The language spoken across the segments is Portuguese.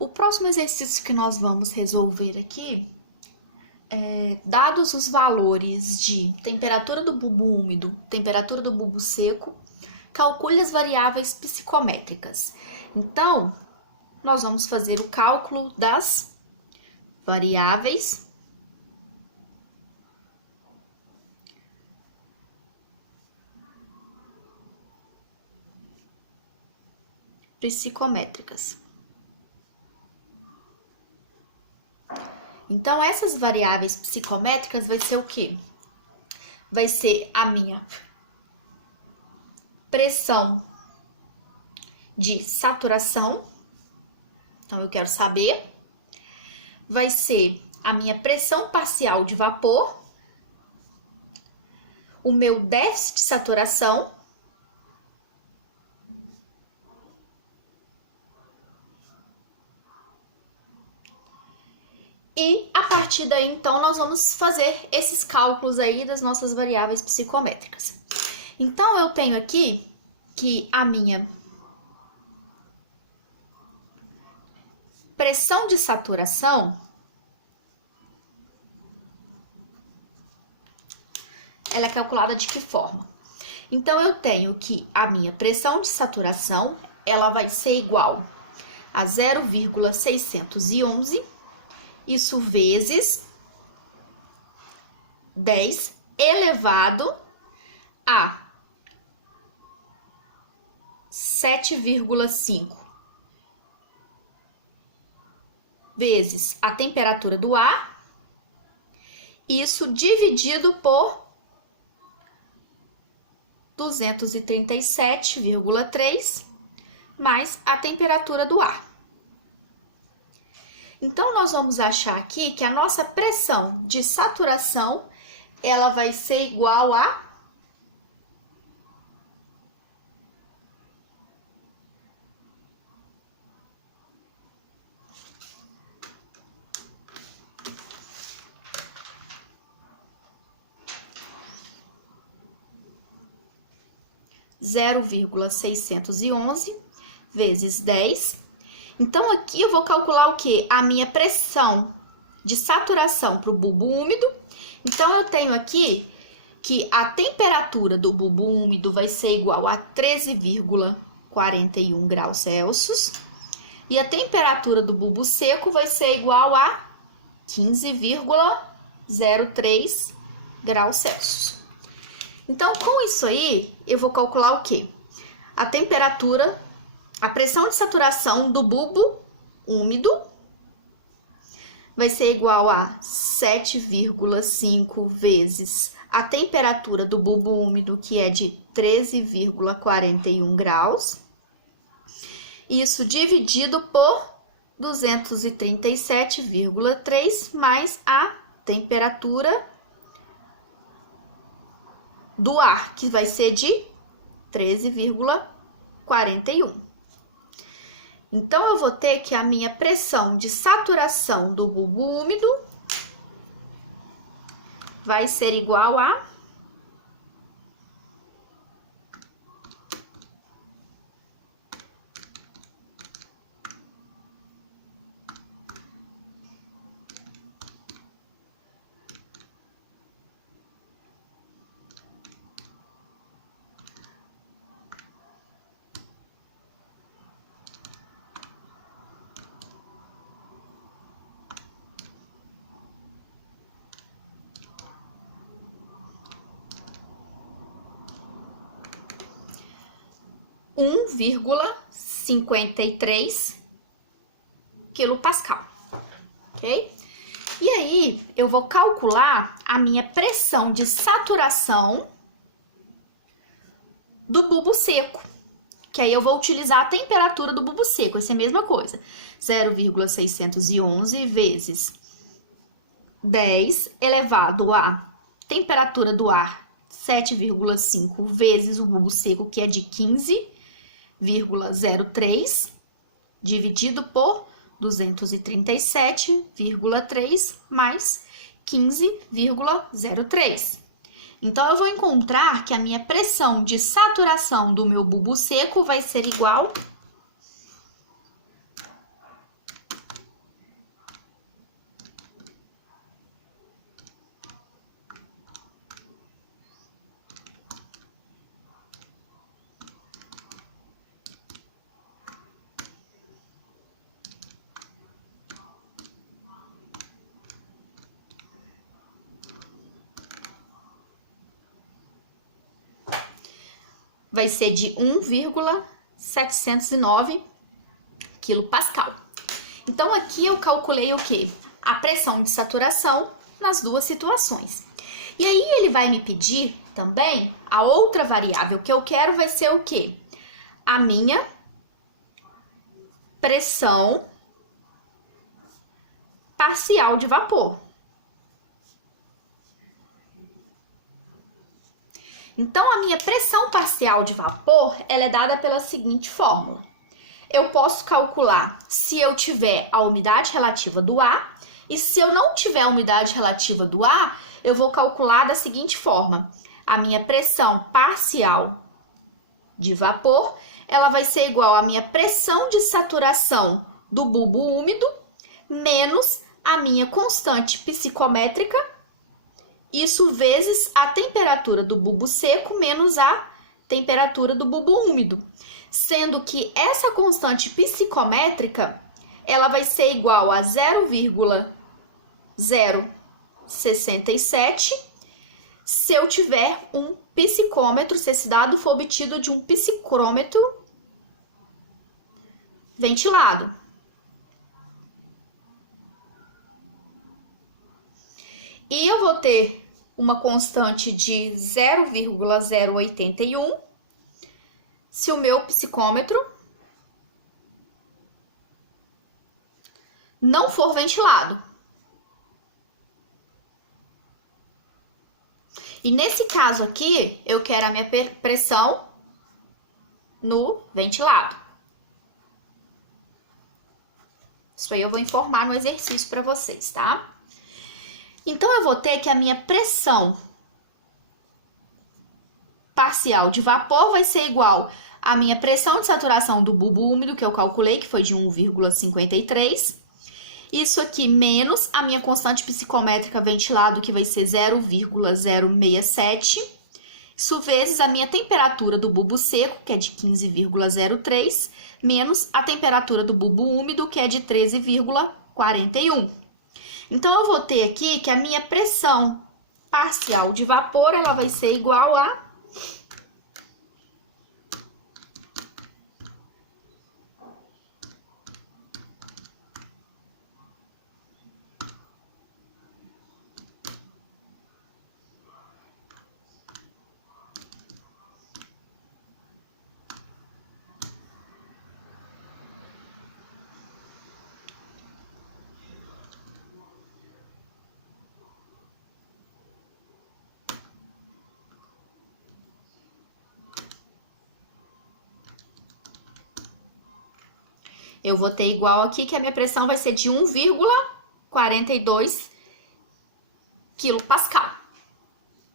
O próximo exercício que nós vamos resolver aqui dados os valores de temperatura do bulbo úmido, temperatura do bulbo seco, calcule as variáveis psicométricas. Então, nós vamos fazer o cálculo das variáveis psicométricas. Então, essas variáveis psicométricas vai ser o quê? Vai ser a minha pressão de saturação. Então, eu quero saber. Vai ser a minha pressão parcial de vapor. O meu déficit de saturação. E a partir daí, então, nós vamos fazer esses cálculos aí das nossas variáveis psicométricas. Então, eu tenho aqui que a minha pressão de saturação, ela é calculada de que forma? Então, eu tenho que a minha pressão de saturação, ela vai ser igual a 0,611, isso vezes 10 elevado a 7,5 vezes a temperatura do ar, isso dividido por 237,3 mais a temperatura do ar. Então, nós vamos achar aqui que a nossa pressão de saturação, ela vai ser igual a 0,611 vezes 10. Então, aqui eu vou calcular o quê? A minha pressão de saturação para o bulbo úmido. Então, eu tenho aqui que a temperatura do bulbo úmido vai ser igual a 13,41 graus Celsius. E a temperatura do bulbo seco vai ser igual a 15,03 graus Celsius. Então, com isso aí, eu vou calcular o quê? A temperatura, a pressão de saturação do bulbo úmido vai ser igual a 7,5 vezes a temperatura do bulbo úmido, que é de 13,41 graus. Isso dividido por 237,3 mais a temperatura do ar, que vai ser de 13,41. Então, eu vou ter que a minha pressão de saturação do bulbo úmido vai ser igual a 1,53 quilopascal, ok? E aí, eu vou calcular a minha pressão de saturação do bulbo seco, que aí eu vou utilizar a temperatura do bulbo seco, essa é a mesma coisa, 0,611 vezes 10 elevado a temperatura do ar, 7,5 vezes o bulbo seco, que é de 15,03, dividido por 237,3 mais 15,03. Então, eu vou encontrar que a minha pressão de saturação do meu bulbo seco vai ser igual vai ser de 1,709 kPa. Então, aqui eu calculei o quê? A pressão de saturação nas duas situações. E aí, ele vai me pedir também, a outra variável que eu quero vai ser o quê? A minha pressão parcial de vapor. Então, a minha pressão parcial de vapor, ela é dada pela seguinte fórmula. Eu posso calcular se eu tiver a umidade relativa do ar, e se eu não tiver a umidade relativa do ar, eu vou calcular da seguinte forma. A minha pressão parcial de vapor, ela vai ser igual à minha pressão de saturação do bulbo úmido, menos a minha constante psicométrica, isso vezes a temperatura do bulbo seco menos a temperatura do bulbo úmido. Sendo que essa constante psicométrica, ela vai ser igual a 0,067 se eu tiver um psicômetro, se esse dado for obtido de um psicrômetro ventilado. E eu vou ter uma constante de 0,081 se o meu psicômetro não for ventilado. E nesse caso aqui, eu quero a minha pressão no ventilado. Isso aí eu vou informar no exercício para vocês, tá? Então, eu vou ter que a minha pressão parcial de vapor vai ser igual à minha pressão de saturação do bulbo úmido, que eu calculei, que foi de 1,53. Isso aqui menos a minha constante psicométrica ventilado, que vai ser 0,067. Isso vezes a minha temperatura do bulbo seco, que é de 15,03, menos a temperatura do bulbo úmido, que é de 13,41. Então, eu vou ter aqui que a minha pressão parcial de vapor, ela vai ser igual a eu vou ter igual aqui que a minha pressão vai ser de 1,42 kPa,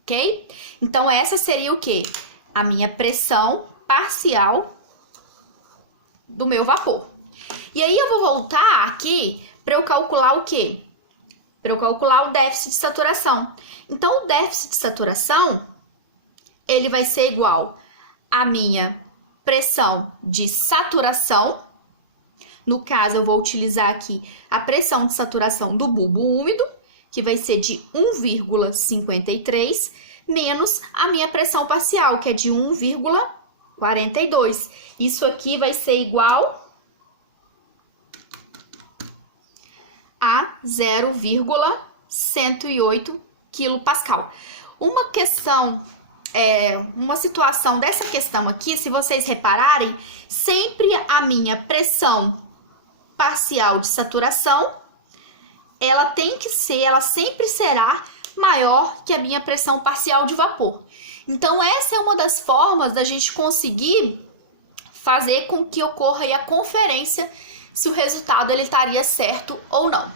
ok? Então, essa seria o quê? A minha pressão parcial do meu vapor. E aí, eu vou voltar aqui para eu calcular o quê? Para eu calcular o déficit de saturação. Então, o déficit de saturação, ele vai ser igual à minha pressão de saturação. No caso, eu vou utilizar aqui a pressão de saturação do bulbo úmido, que vai ser de 1,53, menos a minha pressão parcial, que é de 1,42. Isso aqui vai ser igual a 0,108 kPa. Uma situação dessa questão aqui, se vocês repararem, sempre a minha pressão parcial de saturação, ela sempre será maior que a minha pressão parcial de vapor. Então, essa é uma das formas da gente conseguir fazer com que ocorra aí a conferência se o resultado ele estaria certo ou não.